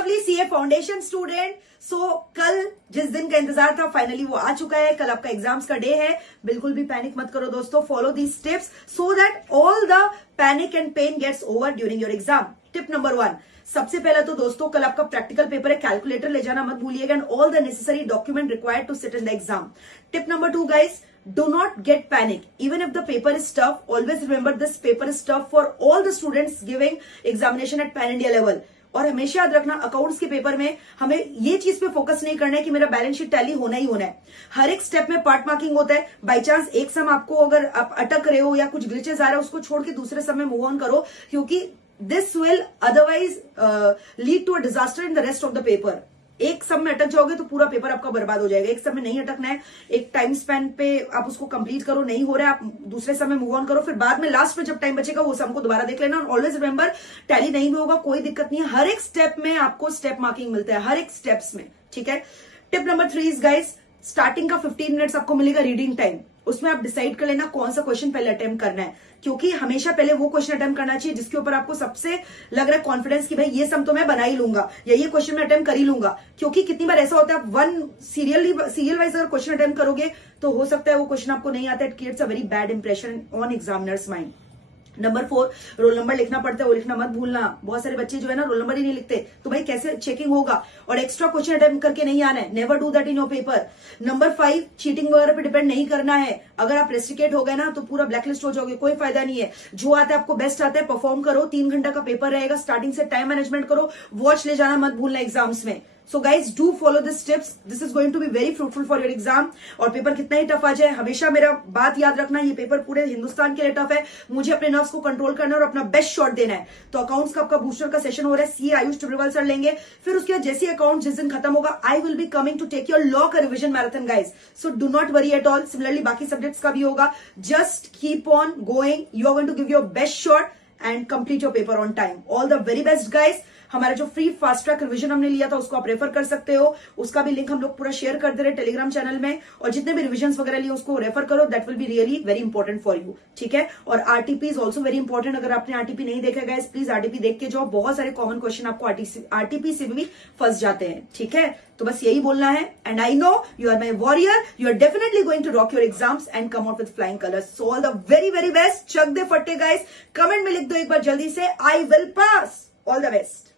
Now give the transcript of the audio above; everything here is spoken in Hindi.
Lovely CA foundation student. So कल जिस दिन का इंतजार था फाइनली वो आ चुका है। कल आपका एग्जाम्स का डे है। बिल्कुल भी पैनिक मत करो दोस्तों। Follow these tips so that all the panic and pain gets over during your exam. Tip number 1, सबसे पहला तो दोस्तों कल आपका प्रैक्टिकल पेपर है, कैलकुलेटर ले जाना मत भूलिएगा and all the necessary document required to sit in the exam. Tip number 2 guys, do not get panic even if the paper is tough. Always remember this paper is tough for all the students giving examination at pan India level. और हमेशा याद रखना अकाउंट्स के पेपर में हमें ये चीज पे फोकस नहीं करना है कि मेरा बैलेंस शीट टैली होना ही होना है। हर एक स्टेप में पार्ट मार्किंग होता है। बाई चांस एक सम आपको अगर आप अटक रहे हो या कुछ ग्लिचेस आ रहा है उसको छोड़ के दूसरे सम में मूव ऑन करो, क्योंकि this will otherwise lead to a disaster in the rest of the paper. एक सब में अटक जाओगे तो पूरा पेपर आपका बर्बाद हो जाएगा। एक सब में नहीं अटकना है, एक टाइम स्पैन पे आप उसको कंप्लीट करो। नहीं हो रहा है आप दूसरे सब में मूव ऑन करो, फिर बाद में लास्ट में जब टाइम बचेगा वो सब को दोबारा देख लेना। ऑलवेज रिमेंबर टैली नहीं भी होगा कोई दिक्कत नहीं है, हर एक स्टेप में आपको स्टेप मार्किंग मिलता है, हर एक स्टेप्स में, ठीक है। Tip number 3 is guys, starting का 15 मिनट्स आपको मिलेगा रीडिंग टाइम। उसमें आप डिसाइड कर लेना कौन सा क्वेश्चन पहले अटेम्प्ट करना है, क्योंकि हमेशा पहले वो क्वेश्चन अटेम्प्ट करना चाहिए जिसके ऊपर आपको सबसे लग रहा है कॉन्फिडेंस कि भाई ये सम तो मैं बना ही लूंगा या ये क्वेश्चन मैं अटेम्प्ट कर ही लूंगा। क्योंकि कितनी बार ऐसा होता है आप वन सीरियल वाइज अगर क्वेश्चन अटेम्प्ट करोगे तो हो सकता है वो क्वेश्चन आपको नहीं आता। It creates a very bad impression on examiners mind. Number 4, roll number लिखना पड़ता है, वो लिखना मत भूलना। बहुत सारे बच्चे जो है ना रोल नंबर ही नहीं लिखते, तो भाई कैसे चेकिंग होगा। और एक्स्ट्रा क्वेश्चन अटेम्प्ट करके नहीं आना है, never do that in your paper. Number 5, cheating वगैरह पे डिपेंड नहीं करना है। अगर आप रेस्ट्रिकेट हो गए ना तो पूरा ब्लैकलिस्ट हो जाओगे, कोई फायदा नहीं है। जो आता है आपको बेस्ट आता है परफॉर्म करो। 3 घंटा का पेपर रहेगा, स्टार्टिंग से टाइम मैनेजमेंट करो। वॉच ले जाना मत भूलना एग्जाम्स में। So guys do follow this tips, this is going to be very fruitful for your exam. और पेपर कितना ही टफ आ जाए, हमेशा मेरा बात याद रखना, ये पेपर पूरे हिंदुस्तान के लिए टफ है। मुझे अपने नर्व्स को कंट्रोल करना है और अपना बेस्ट शॉट देना है। तो अकाउंट्स का आपका बूस्टर का सेशन हो रहा है, सीए आयुष टिब्रिवल सर लेंगे। फिर उसके बाद जैसे अकाउंट जिस दिन खत्म होगा, I will be coming to take your law का revision marathon guys. So do not worry at all. Similarly बाकी सब्जेक्ट्स का भी होगा। Just keep on going, you are going to give your best shot and complete your paper on time. All the very best guys. हमारा जो फ्री फास्ट ट्रैक रिवीजन हमने लिया था उसको आप रेफर कर सकते हो, उसका भी लिंक हम लोग पूरा शेयर कर दे रहे टेलीग्राम चैनल में। और जितने भी रिविजन वगैरह लिए उसको रेफर करो, that will be really very important for you, ठीक है। और RTP is also very important. अगर आपने आरटीपी नहीं देखा गाइस, प्लीज आरटीपी देख के जाओ। बहुत सारे कॉमन क्वेश्चन आपको आरटीपी से भी फंस जाते हैं, ठीक है। तो बस यही बोलना है। And I know you are my warrior, you are definitely going to rock your exams and come out with flying colours. So all the very very best. चक दे फट्टे गाइस, कमेंट में लिख दो एक बार जल्दी से, I will pass. All the best.